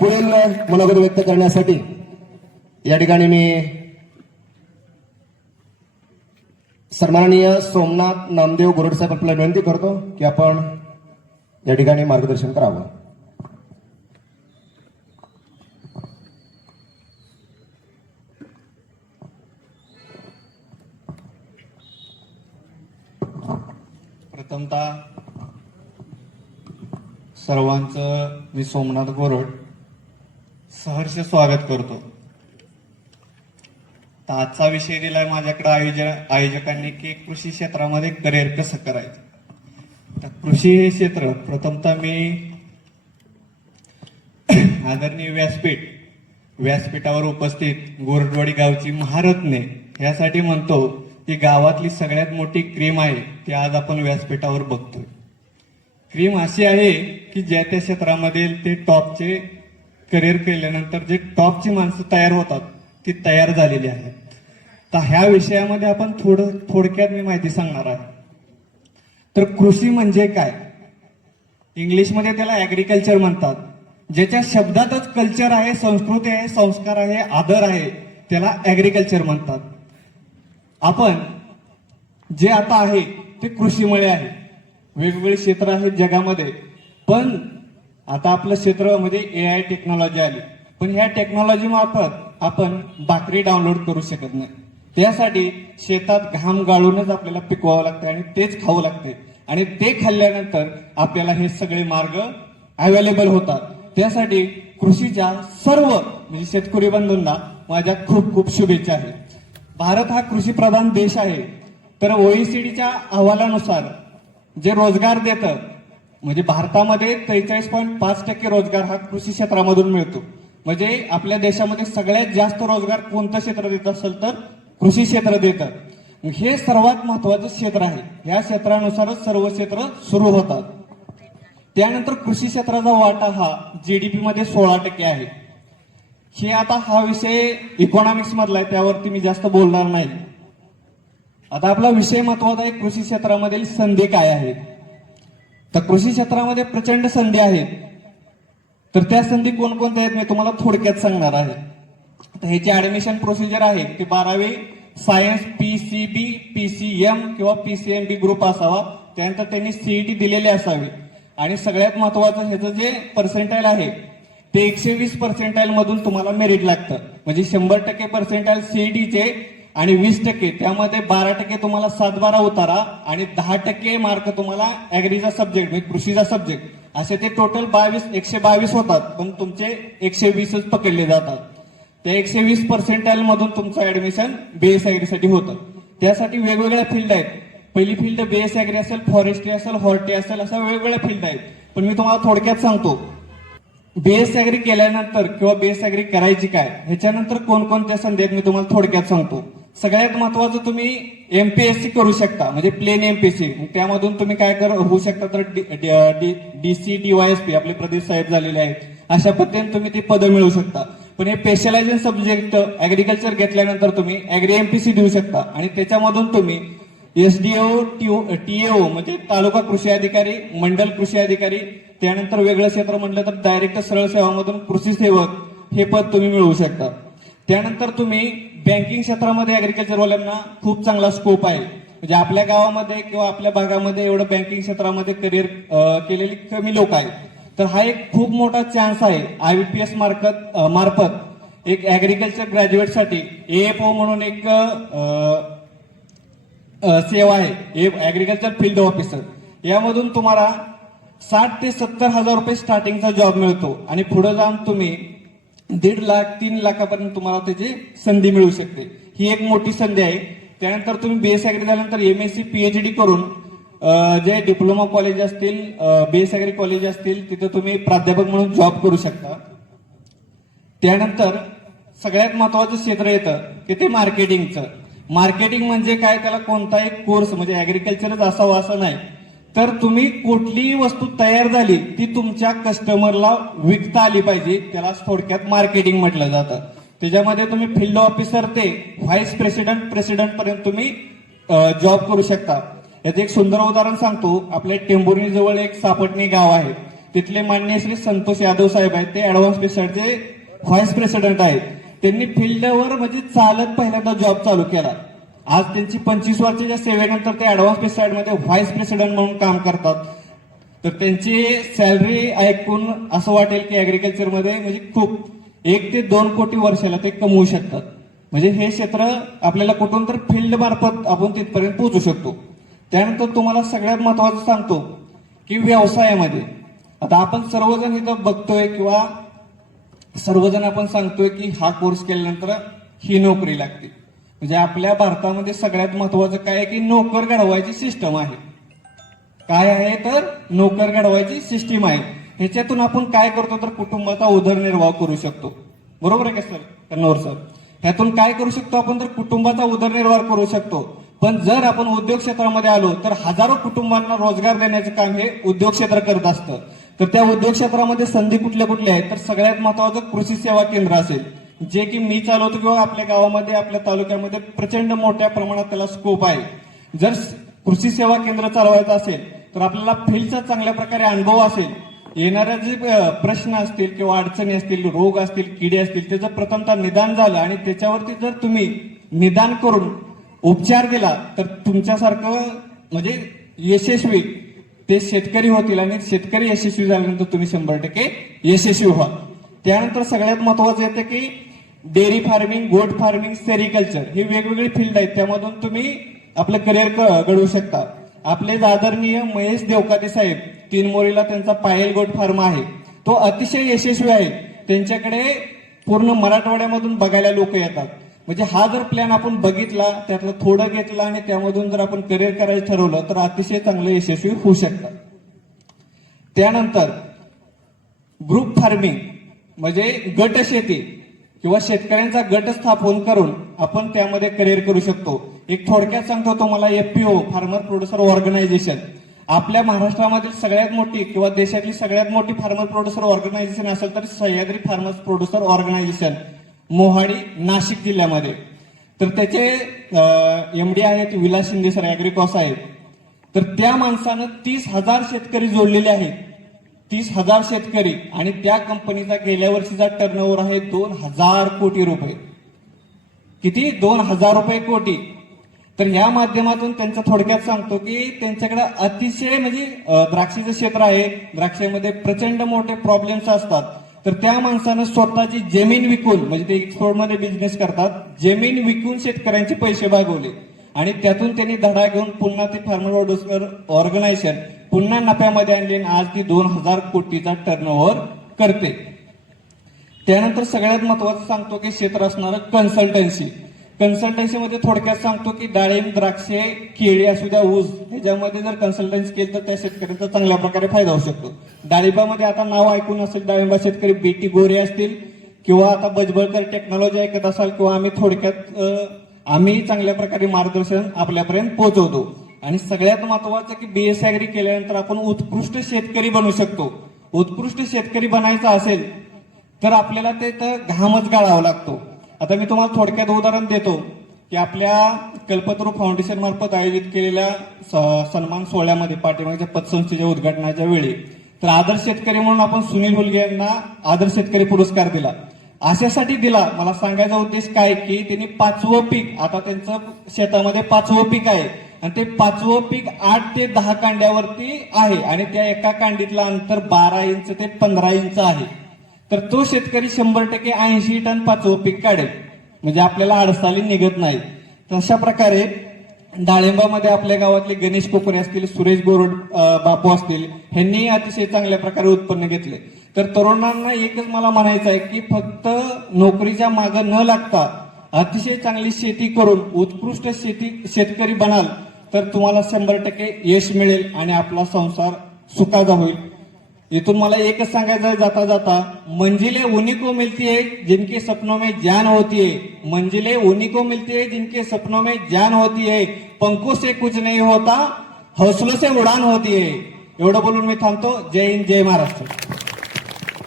पुढील मनोगत व्यक्त करण्यासाठी या ठिकाणी मी सन्माननीय सोमनाथ नामदेव गोरड साहेब आपल्याला विनंती करतो की आपण या ठिकाणी मार्गदर्शन करावं. प्रथमतः सर्वांचं मी सोमनाथ गोरड सहर्ष स्वागत करतो. तर आजचा विषय दिलाय माझ्याकडे आयोजकांनी की कृषी क्षेत्रामध्ये करिअर कसं करायचं. तर कृषी हे क्षेत्र प्रथमतः मी आदरणीय व्यासपीठावर उपस्थित गोरडवाडी गावची महारत्ने यासाठी म्हणतो की गावातली सगळ्यात मोठी क्रीम आहे ती आज आपण व्यासपीठावर बघतोय. क्रीम अशी आहे की ज्या त्या क्षेत्रामध्ये ते टॉपचे करिअर केल्यानंतर जे टॉपची माणसं तयार होतात ती तयार झालेली आहेत. तर ह्या विषयामध्ये आपण थोडक्यात मी माहिती सांगणार आहे. तर कृषी म्हणजे काय, इंग्लिशमध्ये त्याला ऍग्रिकल्चर म्हणतात. ज्याच्या शब्दातच कल्चर आहे, संस्कृती आहे, संस्कार आहे, आदर आहे, त्याला ऍग्रिकल्चर म्हणतात. आपण जे आता आहे ते कृषीमुळे आहे. वेगवेगळी क्षेत्र आहेत जगामध्ये, पण आता आपलं क्षेत्र म्हणजे AI टेक्नॉलॉजी आली. पण ह्या टेक्नॉलॉजी मार्फत आपण भाकरी डाउनलोड करू शकत नाही. त्यासाठी शेतात घाम गाळूनच आपल्याला पिकवावं लागतं आणि तेच खावं लागते. आणि ते खाल्ल्यानंतर आपल्याला हे सगळे मार्ग अवेलेबल होतात. त्यासाठी कृषीच्या सर्व म्हणजे शेतकरी बंधूंना माझ्या खूप खूप शुभेच्छा आहेत. भारत हा कृषी प्रधान देश आहे. तर OECDच्या अहवालानुसार जे रोजगार देतं म्हणजे भारतामध्ये 43.5% रोजगार हा कृषी क्षेत्रामधून मिळतो. म्हणजे आपल्या देशामध्ये सगळ्यात जास्त रोजगार कोणतं क्षेत्र देत असेल तर कृषी क्षेत्र देतं. हे सर्वात महत्वाचं क्षेत्र आहे. या क्षेत्रानुसारच सर्व क्षेत्र सुरू होतात. त्यानंतर कृषी क्षेत्राचा वाटा हा GDP मध्ये 16% आहे. हे आता हा विषय इकॉनॉमिक्स मधला आहे, त्यावरती मी जास्त बोलणार नाही. आता आपला विषय महत्वाचा आहे कृषी क्षेत्रामधील संधी काय आहेत. तर कृषी क्षेत्रामध्ये प्रचंड संधी आहेत. तर त्या संधी कोणकोणत्या आहेत मी तुम्हाला थोडक्यात सांगणार आहे. तर ह्याची ऍडमिशन प्रोसिजर आहे की 12वी सायन्स PCB, PCM किंवा PCMB ग्रुप असावा. त्यानंतर त्यांनी CET दिलेली असावी. आणि सगळ्यात महत्वाचं ह्याचं जे पर्सेंटाईल आहे ते 120 पर्सेंटाईल मधून तुम्हाला मेरिट लागतं. म्हणजे 100% पर्सेंटाईल CETचे आणि 20% त्यामध्ये 12% तुम्हाला 7-12 उतारा आणि 10% मार्क तुम्हाला ऍग्रीचा सब्जेक्ट म्हणजे कृषीचा सब्जेक्ट असे ते टोटल 122 होतात. पण तुमचे 120च पकडले जातात. त्या 120 पर्सेंटाईल मधून तुमचं ऍडमिशन BS ऍग्रीसाठी होतं. त्यासाठी वेगवेगळ्या फील्ड आहेत. पहिली फील्ड BS ऍग्री असेल, फॉरेस्ट्री असेल, हॉर्टी असेल, अशा वेगवेगळ्या फील्ड आहेत. पण मी तुम्हाला थोडक्यात सांगतो BS ऍग्री केल्यानंतर किंवा BS ऍग्री करायची काय ह्याच्यानंतर कोणकोणत्या संधी आहेत मी तुम्हाला थोडक्यात सांगतो. सगळ्यात महत्वाचं तुम्ही MPSC करू शकता म्हणजे प्लेन MPSC. त्यामधून तुम्ही काय होऊ शकता तर DC DYSP आपले प्रदेश साहेब झालेले आहेत. अशा पद्धतीने तुम्ही ती पदं मिळवू शकता. पण हे स्पेशलायझेशन सब्जेक्ट ऍग्रिकल्चर घेतल्यानंतर तुम्ही ऍग्री MPC देऊ शकता आणि त्याच्यामधून तुम्ही SDO TAO म्हणजे तालुका कृषी अधिकारी, मंडल कृषी अधिकारी, त्यानंतर वेगळं क्षेत्र म्हटलं तर डायरेक्ट सरळ सेवामधून कृषी सेवक हे पद तुम्ही मिळवू शकता. त्यानंतर तुम्ही बँकिंग क्षेत्रामध्ये ऍग्रिकल्चरवाल्यांना खूप चांगला स्कोप आहे. म्हणजे आपल्या गावामध्ये किंवा आपल्या भागामध्ये एवढं बँकिंग क्षेत्रामध्ये करिअर केलेली कमी लोक आहेत. तर हा एक खूप मोठा चान्स आहे. IBPS मार्फत एक ऍग्रिकल्चर ग्रॅज्युएटसाठी AFO म्हणून एक सेवा आहे, ऍग्रिकल्चर फील्ड ऑफिसर. यामधून तुम्हाला 60 ते 70 हजार रुपये स्टार्टिंगचा जॉब मिळतो आणि पुढे जाऊन तुम्ही 1.5 लाख 3 लाखापर्यंत तुम्हाला त्याची संधी मिळू शकते. ही एक मोठी संधी आहे. त्यानंतर तुम्ही BS ऍग्री झाल्यानंतर MSc PhD करून जे डिप्लोमा कॉलेज असतील, BS ऍग्री कॉलेज असतील तिथे तुम्ही प्राध्यापक म्हणून जॉब करू शकता. त्यानंतर सगळ्यात महत्वाचं क्षेत्र येतं की ते मार्केटिंगचं. मार्केटिंग म्हणजे काय, त्याला कोणताही कोर्स म्हणजे ऍग्रिकल्चरच असावं असं नाही. तर तुम्ही कुठलीही वस्तू तयार झाली ती तुमच्या कस्टमरला विकता आली पाहिजे, त्याला थोडक्यात मार्केटिंग म्हटलं जातं. त्याच्यामध्ये तुम्ही फील्ड ऑफिसर ते व्हाईस प्रेसिडेंट पर्यंत तुम्ही जॉब करू शकता. याचं एक सुंदर उदाहरण सांगतो. आपल्या टेंभुर्णी जवळ एक सापटणी गाव आहे. तिथले माननीय श्री संतोष यादव साहेब आहेत, ते ऍडव्हान्स पेसाडचे व्हाईस प्रेसिडेंट आहेत. त्यांनी फील्डवर म्हणजे चालत पहिल्यांदा जॉब चालू केला. आज त्यांची 25 वर्षाच्या सेवेनंतर ते ऍडव्हान्स पेसाइड मध्ये व्हाईस प्रेसिडेंट म्हणून काम करतात. तर त्यांची सॅलरी ऐकून असं वाटेल की ऍग्रिकल्चर मध्ये म्हणजे खूप 1 ते 2 कोटी वर्षाला ते कमवू शकतात. म्हणजे हे क्षेत्र आपल्याला कुठून तर फील्ड मार्फत आपण तिथपर्यंत पोहोचू शकतो. त्यानंतर तुम्हाला सगळ्यात महत्वाचं सांगतो की व्यवसायामध्ये आता आपण सर्वजण इथं बघतोय किंवा सर्वजण आपण सांगतोय की हा कोर्स केल्यानंतर ही नोकरी लागते. म्हणजे आपल्या भारतामध्ये सगळ्यात महत्वाचं काय आहे की नोकर घडवायची सिस्टम आहे. काय आहे तर नोकर घडवायची सिस्टीम आहे. ह्याच्यातून आपण काय करतो तर कुटुंबाचा उदरनिर्वाह करू शकतो. बरोबर आहे का सर, कन्नौर सर? ह्यातून काय करू शकतो आपण तर कुटुंबाचा उदरनिर्वाह करू शकतो. पण जर आपण उद्योग क्षेत्रामध्ये आलो तर हजारो कुटुंबांना रोजगार देण्याचे काम हे उद्योग क्षेत्र करत असतं. तर त्या उद्योग क्षेत्रामध्ये संधी कुठल्या कुठल्या आहेत तर सगळ्यात महत्वाचं कृषी सेवा केंद्र असेल, जे की मी चालवतो किंवा आपल्या गावामध्ये आपल्या तालुक्यामध्ये प्रचंड मोठ्या प्रमाणात त्याला स्कोप आहे. जर कृषी सेवा केंद्र चालवायचं असेल तर आपल्याला फील्डचा चांगल्या प्रकारे अनुभव असेल, येणाऱ्या जे प्रश्न असतील किंवा अडचणी असतील, रोग असतील, किडे असतील, त्याचं प्रथमतः निदान झालं आणि त्याच्यावरती जर तुम्ही निदान करून उपचार दिला तर तुमच्यासारखं म्हणजे यशस्वी ते शेतकरी होतील आणि शेतकरी यशस्वी झाल्यानंतर तुम्ही 100% यशस्वी व्हा. त्यानंतर सगळ्यात महत्वाचं येतं की dairy farming, goat farming, sericulture ही वेगवेगळी फील्ड आहेत. त्यामधून तुम्ही आपलं करिअर घडवू शकता. आपले आदरणीय महेश देवकाते साहेब, 3 मोरीला त्यांचा पायल गोट फार्म आहे, तो अतिशय यशस्वी आहे. त्यांच्याकडे पूर्ण मराठवाड्यामधून बघायला लोक येतात. म्हणजे हा जर प्लॅन आपण बघितला, त्यातलं थोडं घेतलं आणि त्यामधून जर आपण करिअर करायचं ठरवलं तर अतिशय चांगलं यशस्वी होऊ शकतं. त्यानंतर ग्रुप फार्मिंग म्हणजे गट शेती किंवा शेतकऱ्यांचा गट स्थापन करून आपण त्यामध्ये करिअर करू शकतो. एक थोडक्यात सांगतो तुम्हाला, FPO फार्मर प्रोड्युसर ऑर्गनायझेशन आपल्या महाराष्ट्रामधील सगळ्यात मोठी किंवा देशातली सगळ्यात मोठी फार्मर प्रोड्युसर ऑर्गनायझेशन असेल तर Sahyadri farmers producer organization Mohadi Nashik जिल्ह्यामध्ये. तर त्याचे MD आहेत विलास शिंदे सर, ऍग्रिकॉस आहेत. तर त्या माणसानं 30,000 शेतकरी जोडलेले आहेत, 30,000 शेतकरी, आणि त्या कंपनीचा गेल्या वर्षीचा टर्नओव्हर आहे 2,000 कोटी रुपये. किती? 2,000 रुपये कोटी. तर या माध्यमातून त्यांचं थोडक्यात सांगतो की त्यांच्याकडे अतिशय म्हणजे द्राक्षीचं क्षेत्र आहे, द्राक्षामध्ये प्रचंड मोठे प्रॉब्लेम्स असतात. तर त्या माणसानं स्वतःची जमीन विकून, म्हणजे ते एक्सपोर्ट मध्ये बिझनेस करतात, जमीन विकून शेतकऱ्यांचे पैसे भागवले आणि त्यातून त्यांनी धडा घेऊन पुन्हा ते फार्मर प्रोड्युसर ऑर्गनायझेशन पुन्हा नफ्यामध्ये आणली आणि आज ती 2,000 कोटीचा टर्नओव्हर करते. त्यानंतर सगळ्यात महत्वाचं सांगतो की क्षेत्र असणारं कन्सल्टन्सी मध्ये थोडक्यात सांगतो की डाळिंब, द्राक्षे, केळी असू द्या, ऊस, ह्याच्यामध्ये जर कन्सल्टन्सी केली तर त्या शेतकऱ्यांचा चांगल्या प्रकारे फायदा होऊ शकतो. डाळिंबामध्ये आता नाव ऐकून असेल, डाळिंबा शेतकरी BT गोरे असतील किंवा आता बजबळकर टेक्नॉलॉजी ऐकत असाल किंवा आम्ही थोडक्यात आम्ही चांगल्या प्रकारे मार्गदर्शन आपल्यापर्यंत पोहोचवतो. आणि सगळ्यात महत्वाचं की BS ऍग्री केल्यानंतर आपण उत्कृष्ट शेतकरी बनू शकतो. उत्कृष्ट शेतकरी बनायचं असेल तर आपल्याला ते तर घामच गाळावा लागतो. आता मी तुम्हाला थोडक्यात उदाहरण देतो की आपल्या कल्पतरू फाउंडेशन मार्फत आयोजित केलेल्या सन्मान सोहळ्यामध्ये पाठीमागच्या पतसंस्थेच्या उद्घाटनाच्या वेळी तर आदर्श शेतकरी म्हणून आपण सुनील हुलगे यांना आदर्श शेतकरी पुरस्कार दिला. अशासाठी दिला, मला सांगायचा उद्देश काय की त्यांनी 5वं पीक, आता त्यांचं शेतामध्ये 5वं पीक आहे आणि ते 5वं पीक 8 ते 10 कांड्यावरती आहे आणि त्या एका कांडीतलं अंतर 12 इंच ते 15 इंच आहे. तर तो शेतकरी 100% 80 टन 5वं पीक काढेल. म्हणजे आपल्याला अडसाली निघत नाही. तशा प्रकारे डाळिंबामध्ये आपल्या गावातले गणेश कोकरे असतील, सुरेश गोरड बापू असतील, ह्यांनी अतिशय चांगल्या प्रकारे उत्पन्न घेतले. तर तरुणांना एकच मला म्हणायचं आहे की फक्त नोकरीच्या मागे न लागता अतिशय चांगली शेती करून उत्कृष्ट शेतकरी बनाल तर तुम्हाला 100% यश मिळेल आणि आपला संसार सुखाचा होईल. इथून मला एकच सांगायचं आहे जाता जाता, मंजिलें उन्हीं को मिलती है जिनके सपनों में जान होती है, मंजिलें उन्हीं को मिलती है जिनके सपनों में जान होती है, पंखों से कुछ नहीं होता, हौसलों से उड़ान होती है. एवढं बोलून मी थांबतो. जय हिंद, जय महाराष्ट्र.